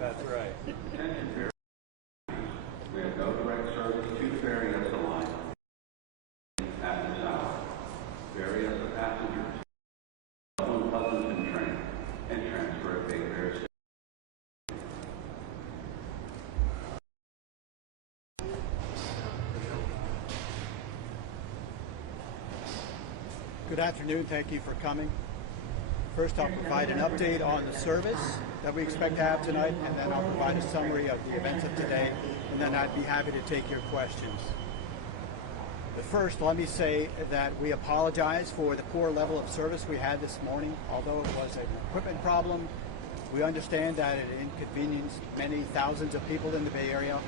That's right. We have no direct service to Various line at this hour. Various passengers, Dublin Pleasanton train and Transbay Tube. Good afternoon, thank you for coming. First, I'll provide an update on the service that we expect to have tonight, and then I'll provide a summary of the events of today, and then I'd be happy to take your questions. But first, let me say that we apologize for the poor level of service we had this morning. Although it was an equipment problem, we understand that it inconvenienced many thousands of people in the Bay Area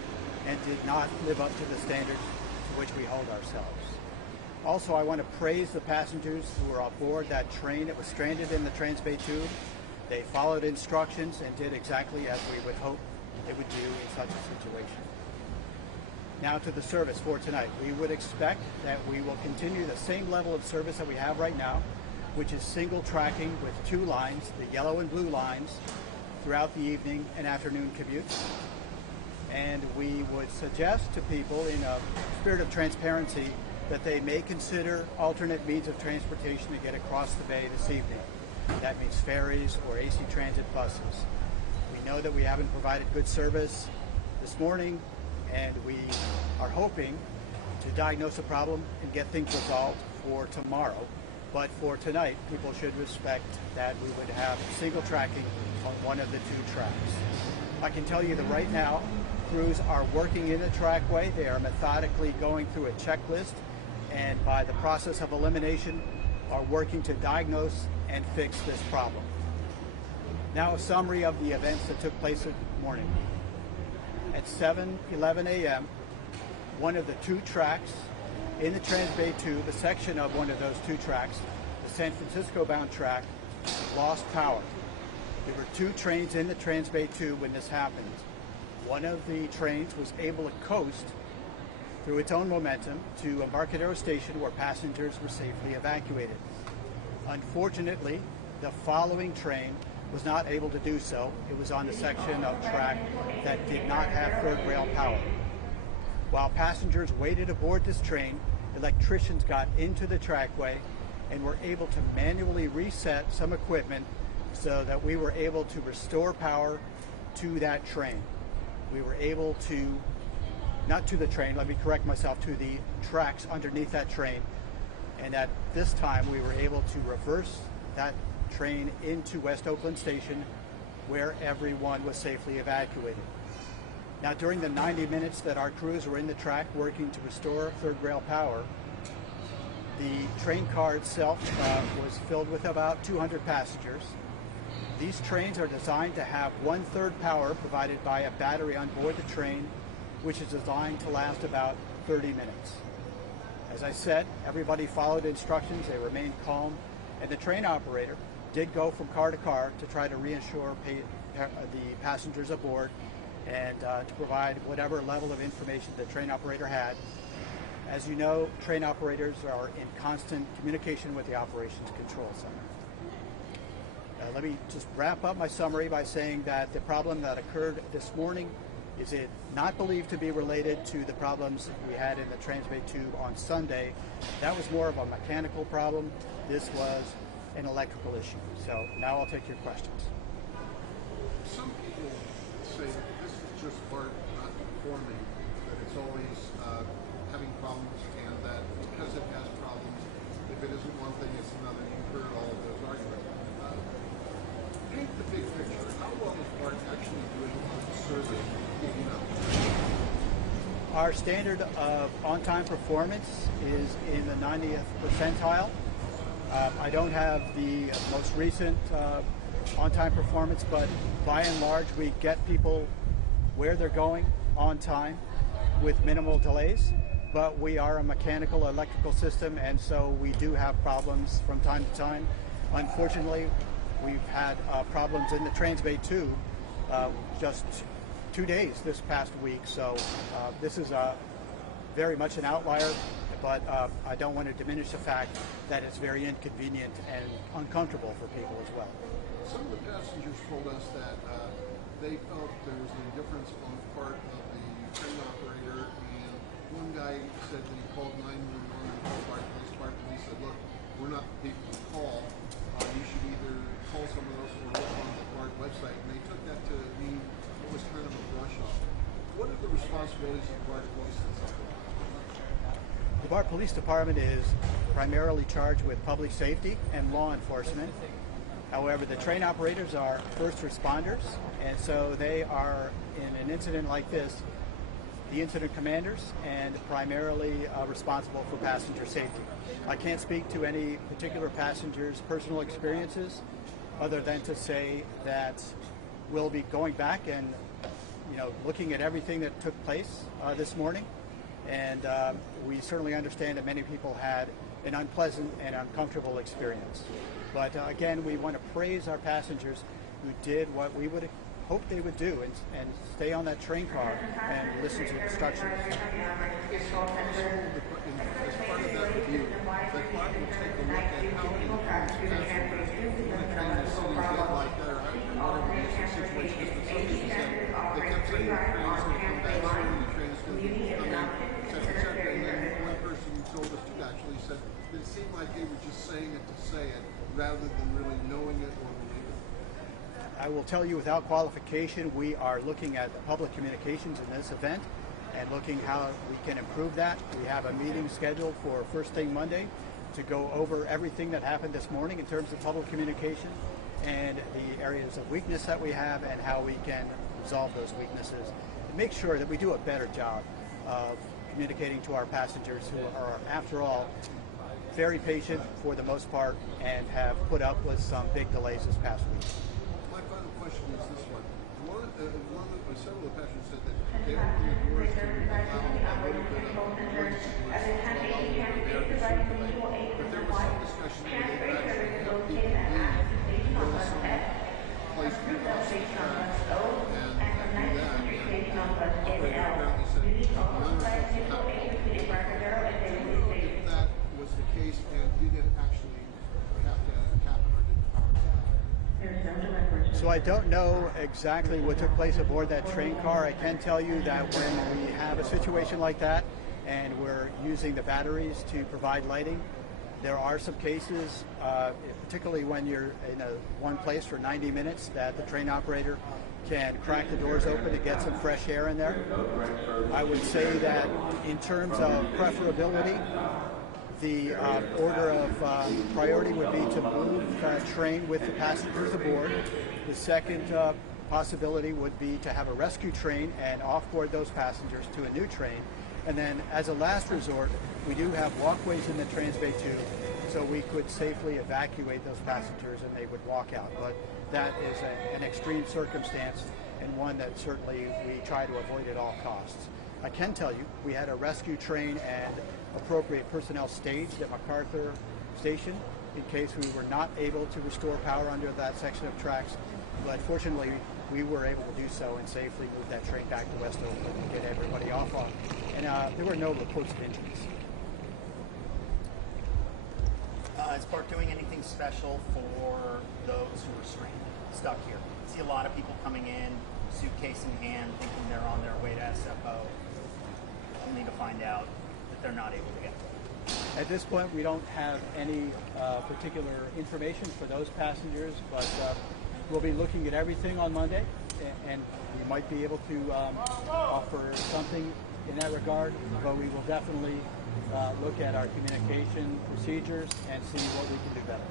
and did not live up to the standards to which we hold ourselves. Also, I want to praise the passengers who were aboard that train that was stranded in the Transbay Tube. They followed instructions and did exactly as we would hope they would do in such a situation. Now to the service for tonight. We would expect that we will continue the same level of service that we have right now, which is single tracking with two lines, the yellow and blue lines, throughout the evening and afternoon commutes. And we would suggest to people, in a spirit of transparency, that they may consider alternate means of transportation to get across the bay this evening. That means ferries or AC Transit buses. We know that we haven't provided good service this morning, and we are hoping to diagnose the problem and get things resolved for tomorrow. But for tonight, people should respect that we would have single tracking on one of the two tracks. I can tell you that right now, crews are working in the trackway. They are methodically going through a checklist, and by the process of elimination are working to diagnose and fix this problem. Now a summary of the events that took place this morning. At 7:11 a.m., one of the two tracks in the Transbay Tube, a section of one of those two tracks, the San Francisco bound track, lost power. There were two trains in the Transbay Tube when this happened. One of the trains was able to coast through its own momentum to Embarcadero Station, where passengers were safely evacuated. Unfortunately, the following train was not able to do so. It was on the section of track that did not have third rail power. While passengers waited aboard this train, electricians got into the trackway and were able to manually reset some equipment so that we were able to restore power to that train. We were able to, not to the train, let me correct myself, to the tracks underneath that train. And at this time, we were able to reverse that train into West Oakland Station, where everyone was safely evacuated. Now, during the 90 minutes that our crews were in the track working to restore third rail power, the train car itself was filled with about 200 passengers. These trains are designed to have 1/3 power provided by a battery on board the train, which is designed to last about 30 minutes. As I said, everybody followed instructions, they remained calm, and the train operator did go from car to car to try to reassure the passengers aboard and to provide whatever level of information the train operator had. As you know, train operators are in constant communication with the Operations Control Center. Let me just wrap up my summary by saying that the problem that occurred this morning is it not believed to be related to the problems we had in the Transbay Tube on Sunday. That was more of a mechanical problem. This was an electrical issue. So now I'll take your questions. Some people say that this is just BART not performing, that it's always having problems, and that because it has problems, if it isn't one thing, it's another. You've heard all of those arguments. Paint the big picture. How well is BART actually doing on service? Our standard of on-time performance is in the 90th percentile. I don't have the most recent on-time performance, but by and large, we get people where they're going on time with minimal delays. But we are a mechanical electrical system, and so we do have problems from time to time. Unfortunately, we've had problems in the Transbay Tube just 2 days this past week, so this is very much an outlier. but I don't want to diminish the fact that it's very inconvenient and uncomfortable for people as well. Some of the passengers told us that they felt there was an indifference on the part of the train operator, and one guy said that he called 911 and called BART Police Department, and he said, look, we're not the people to call. You should either call someone else or look on the BART website. And they took that to mean it was kind of a brush off. What are the responsibilities of BART Police in something like that? The BART Police Department is primarily charged with public safety and law enforcement. However, the train operators are first responders, and so they are, in an incident like this, the incident commanders and primarily responsible for passenger safety. I can't speak to any particular passenger's personal experiences other than to say that we'll be going back and looking at everything that took place this morning, and we certainly understand that many people had an unpleasant and uncomfortable experience. But again, we want to praise our passengers who did what we would hope they would do and stay on that train car and listen to instructions. As part of that review, that BART will take a look at how many passengers when a train is sitting dead like that, or whatever the situation is. But some people said they kept saying the train's going to come back soon, the train's going to come in, etc., etc. And then one person told us too, actually said that it seemed like they were just saying it to say it rather than really knowing it or believing it. I will tell you without qualification, we are looking at the public communications in this event and looking how we can improve that. We have a meeting scheduled for first thing Monday to go over everything that happened this morning in terms of public communication and the areas of weakness that we have and how we can resolve those weaknesses and make sure that we do a better job of communicating to our passengers who are, after all, very patient for the most part and have put up with some big delays this past week. My final question is this one. Several of the passengers said that they opened the doors to allow a little bit of emergency lights to allow them to be able to delay. But there was some discussion where they could actually help people leave, go to some place to cross the tracks and do that. And the operator apparently said none of that happened. Do you know if that was the case, and did it actually have to happen or did it happen? So I don't know exactly what took place aboard that train car. I can tell you that when we have a situation like that and we're using the batteries to provide lighting, there are some cases, particularly when you're in one place for 90 minutes, that the train operator can crack the doors open to get some fresh air in there. I would say that in terms of preferability, the order of priority would be to move the train with the passengers aboard. The second possibility would be to have a rescue train and offboard those passengers to a new train. And then as a last resort, we do have walkways in the Transbay Tube, so we could safely evacuate those passengers and they would walk out. But that is an extreme circumstance and one that certainly we try to avoid at all costs. I can tell you we had a rescue train and appropriate personnel staged at MacArthur Station in case we were not able to restore power under that section of tracks. But fortunately, we were able to do so and safely move that train back to West Oakland and get everybody off on. And there were no reports of injuries. Is BART doing anything special for those who are stranded, stuck here? I see a lot of people coming in, suitcase in hand, thinking they're on their way to SFO, only to find out that they're not able to get there. At this point, we don't have any particular information for those passengers, but we'll be looking at everything on Monday, and we might be able to offer something in that regard, but we will definitely look at our communication procedures and see what we can do better.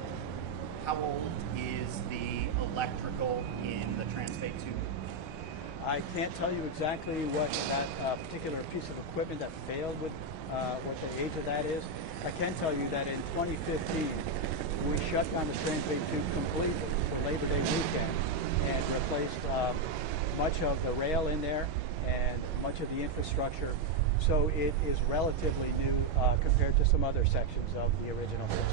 How old is the electrical in the Transbay Tube? I can't tell you exactly what that particular piece of equipment that failed with, what the age of that is. I can tell you that in 2015, we shut down the Transbay Tube completely for Labor Day weekend and replaced much of the rail in there and much of the infrastructure. So it is relatively new compared to some other sections of the original system.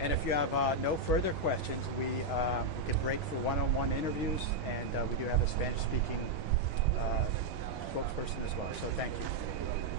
And if you have no further questions, we can break for one-on-one interviews, and we do have a Spanish-speaking spokesperson as well. So thank you.